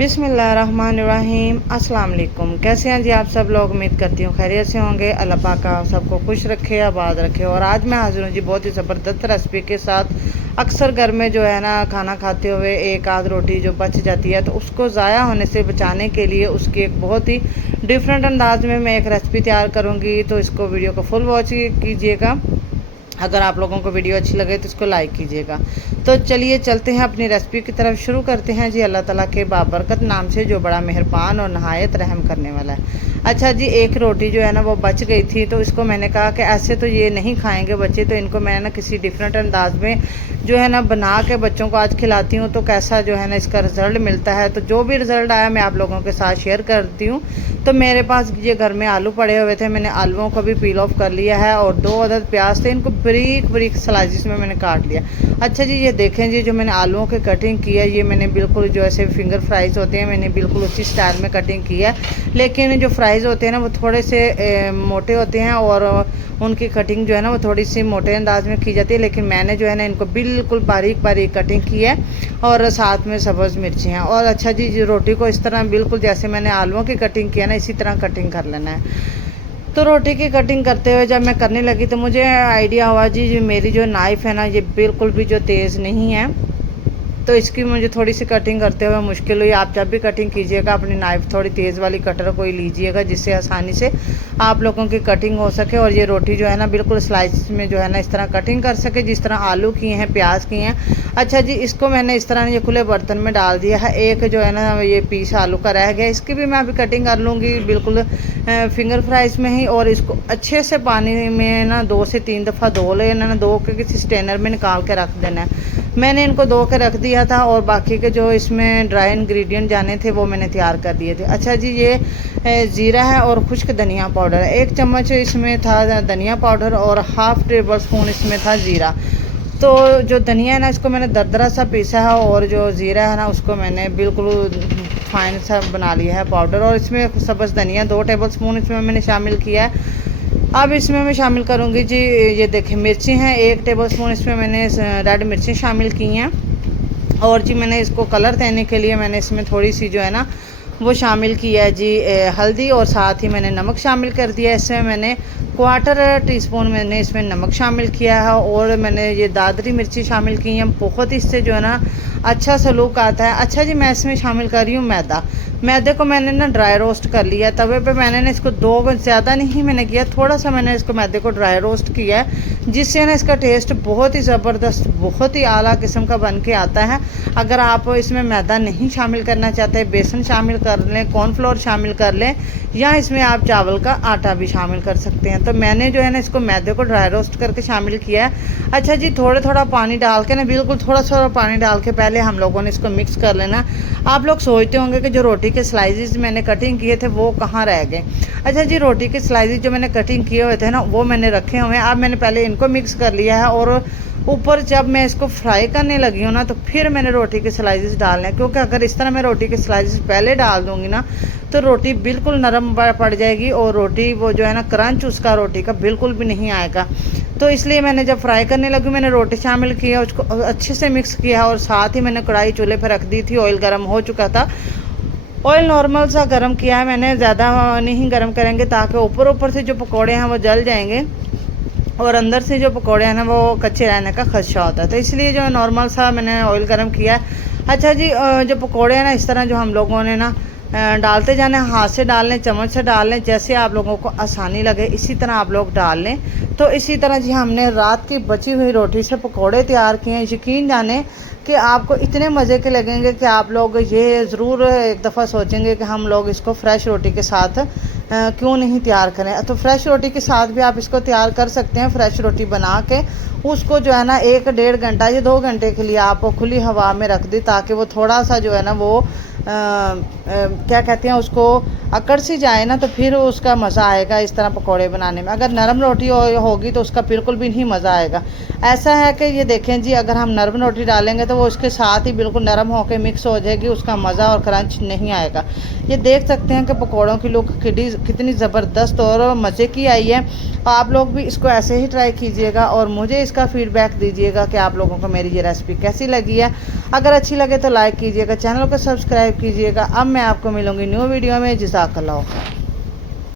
बिस्मिल्लाहिर्रहमानिर्रहीम। अस्सलाम वालेकुम। कैसे हैं जी आप सब लोग? उम्मीद करती हूँ खैरियत से होंगे। अल्लाह पाक आप सबको खुश रखे, आबाद रखे। और आज मैं हाजिर हूँ जी बहुत ही ज़बरदस्त रेसिपी के साथ। अक्सर घर में जो है ना खाना खाते हुए एक आध रोटी जो बच जाती है तो उसको ज़ाया होने से बचाने के लिए उसकी एक बहुत ही डिफरेंट अंदाज में मैं एक रेसिपी तैयार करूँगी। तो इसको वीडियो को फुल वॉच कीजिएगा। अगर आप लोगों को वीडियो अच्छी लगे तो इसको लाइक कीजिएगा। तो चलिए चलते हैं अपनी रेसिपी की तरफ, शुरू करते हैं जी अल्लाह ताला के बाबरकत नाम से जो बड़ा मेहरबान और नहायत रहम करने वाला है। अच्छा जी, एक रोटी जो है ना वो बच गई थी तो इसको मैंने कहा कि ऐसे तो ये नहीं खाएंगे बच्चे, तो इनको मैं ना किसी डिफरेंट अंदाज में जो है ना बना के बच्चों को आज खिलाती हूँ तो कैसा जो है ना इसका रिज़ल्ट मिलता है। तो जो भी रिज़ल्ट आया मैं आप लोगों के साथ शेयर करती हूँ। तो मेरे पास ये घर में आलू पड़े हुए थे, मैंने आलूओं को भी पील ऑफ कर लिया है और 2 अदद प्याज थे, इनको बारीक बारीक स्लाइसिस में मैंने काट लिया। अच्छा जी, ये देखें जी जो मैंने आलूओं की कटिंग की है ये मैंने बिल्कुल जो ऐसे फिंगर फ्राइज़ होते हैं मैंने बिल्कुल उसी स्टाइल में कटिंग की है। लेकिन जो फ्राइज़ होते हैं ना वो थोड़े से मोटे होते हैं और उनकी कटिंग जो है ना वो थोड़ी सी मोटे अंदाज में की जाती है। लेकिन मैंने जो है ना इनको बिल्कुल बारीक बारीक कटिंग की है और साथ में सब्ज़ मिर्ची हैं। और अच्छा जी रोटी को इस तरह बिल्कुल जैसे मैंने आलूओं की कटिंग की है ना इसी तरह कटिंग कर लेना है। तो रोटी की कटिंग करते हुए जब मैं करने लगी तो मुझे आइडिया हुआ जी मेरी जो नाइफ़ है ना ये बिल्कुल भी जो तेज़ नहीं है, तो इसकी मुझे थोड़ी सी कटिंग करते हुए मुश्किल हुई। आप जब भी कटिंग कीजिएगा अपनी नाइफ़ थोड़ी तेज़ वाली कटर कोई लीजिएगा जिससे आसानी से आप लोगों की कटिंग हो सके और ये रोटी जो है ना बिल्कुल स्लाइस में जो है ना इस तरह कटिंग कर सके जिस तरह आलू किए हैं, प्याज किए हैं। अच्छा जी, इसको मैंने इस तरह ये खुले बर्तन में डाल दिया है। एक जो है ना ये पीस आलू का रह गया, इसकी भी मैं अभी कटिंग कर लूँगी बिल्कुल फिंगर फ्राइज में ही। और इसको अच्छे से पानी में ना 2 से 3 दफ़ा धो लेना ना, धो के किसी स्टेनर में निकाल के रख देना है। मैंने इनको धो के रख दिया था और बाकी के जो इसमें ड्राई इंग्रेडिएंट जाने थे वो मैंने तैयार कर दिए थे। अच्छा जी, ये ज़ीरा है और खुश्क धनिया पाउडर है। 1 चम्मच इसमें था धनिया पाउडर और हाफ़ टेबल स्पून इसमें था ज़ीरा। तो जो धनिया है ना इसको मैंने दरदरा सा पीसा है और जो ज़ीरा है ना उसको मैंने बिल्कुल फाइन सा बना लिया है पाउडर। और इसमें सब्ज़ धनिया 2 टेबल स्पून इसमें मैंने शामिल किया है। अब इसमें मैं शामिल करूँगी जी ये देखें मिर्ची हैं 1 टेबल स्पून इसमें मैंने रेड मिर्ची शामिल की हैं। और जी मैंने इसको कलर देने के लिए मैंने इसमें थोड़ी सी जो है ना वो शामिल किया है जी हल्दी और साथ ही मैंने नमक शामिल कर दिया। इसमें मैंने 1/4 टीस्पून मैंने इसमें नमक शामिल किया है और मैंने ये दादरी मिर्ची शामिल की हैं। बहुत इससे जो है ना अच्छा सा लुक आता है। अच्छा जी, मैं इसमें शामिल कर रही हूँ मैदा। मैदे को मैंने ना ड्राई रोस्ट कर लिया तवे पे। मैंने ना इसको 2 ज़्यादा नहीं मैंने किया, थोड़ा सा मैंने इसको मैदे को ड्राई रोस्ट किया है जिससे ना इसका टेस्ट बहुत ही ज़बरदस्त बहुत ही आला किस्म का बन के आता है। अगर आप इसमें मैदा नहीं शामिल करना चाहते बेसन शामिल कर लें, कॉर्नफ्लोर शामिल कर लें या इसमें आप चावल का आटा भी शामिल कर सकते हैं। तो मैंने जो है ना इसको मैदे को ड्राई रोस्ट करके शामिल किया है। अच्छा जी, थोड़ा पानी डाल के ना बिल्कुल थोड़ा पानी डाल के पहले हम लोगों ने इसको मिक्स कर लेना। आप लोग सोचते होंगे कि जो रोटी के स्लाइसेस मैंने कटिंग किए थे वो कहाँ रह गए। अच्छा जी, रोटी के स्लाइसेस जो मैंने कटिंग किए हुए थे ना वो मैंने रखे हुए हैं। अब मैंने पहले इनको मिक्स कर लिया है और ऊपर जब मैं इसको फ्राई करने लगी हूँ ना तो फिर मैंने रोटी के स्लाइसेस डालने हैं, क्योंकि अगर इस तरह मैं रोटी के स्लाइसेस पहले डाल दूँगी ना तो रोटी बिल्कुल नरम पड़ जाएगी और रोटी वो जो है ना क्रंच उसका रोटी का बिल्कुल भी नहीं आएगा। तो इसलिए मैंने जब फ्राई करने लगी मैंने रोटी शामिल किया, उसको अच्छे से मिक्स किया और साथ ही मैंने कढ़ाई चूल्हे पर रख दी थी। ऑयल गर्म हो चुका था। ऑयल नॉर्मल सा गर्म किया है मैंने, ज़्यादा नहीं गर्म करेंगे ताकि ऊपर से जो पकौड़े हैं वो जल जाएंगे और अंदर से जो पकौड़े हैं ना वो कच्चे रहने का खदशा होता है। तो इसलिए जो नॉर्मल सा मैंने ऑयल गर्म किया है। अच्छा जी, जो पकौड़े हैं ना इस तरह जो हम लोगों ने ना डालते जाने, हाथ से डाल लें, चम्मच से डाल लें, जैसे आप लोगों को आसानी लगे इसी तरह आप लोग डाल लें। तो इसी तरह जी हमने रात की बची हुई रोटी से पकौड़े तैयार किए हैं। यकीन जाने कि आपको इतने मज़े के लगेंगे कि आप लोग ये ज़रूर एक दफ़ा सोचेंगे कि हम लोग इसको फ्रेश रोटी के साथ क्यों नहीं तैयार करें। तो फ्रेश रोटी के साथ भी आप इसको तैयार कर सकते हैं। फ्रेश रोटी बना के उसको जो है ना 1-1.5 घंटा या 2 घंटे के लिए आप खुली हवा में रख दी ताकि वो थोड़ा सा जो है ना वो क्या कहते हैं उसको अकड़ सी जाए ना तो फिर उसका मज़ा आएगा इस तरह पकौड़े बनाने में। अगर नरम रोटी होगी तो उसका बिल्कुल भी नहीं मज़ा आएगा। ऐसा है कि ये देखें जी अगर हम नरम रोटी डालेंगे तो वो उसके साथ ही बिल्कुल नरम होकर मिक्स हो जाएगी, उसका मज़ा और क्रंच नहीं आएगा। ये देख सकते हैं कि पकौड़ों की लुक कितनी कितनी ज़बरदस्त और मज़े की आई है। आप लोग भी इसको ऐसे ही ट्राई कीजिएगा और मुझे इसका फ़ीडबैक दीजिएगा कि आप लोगों को मेरी ये रेसिपी कैसी लगी है। अगर अच्छी लगे तो लाइक कीजिएगा, चैनल को सब्सक्राइब कीजिएगा। अब मैं आपको मिलूँगी न्यू वीडियो में। जज़ाकल्लाह।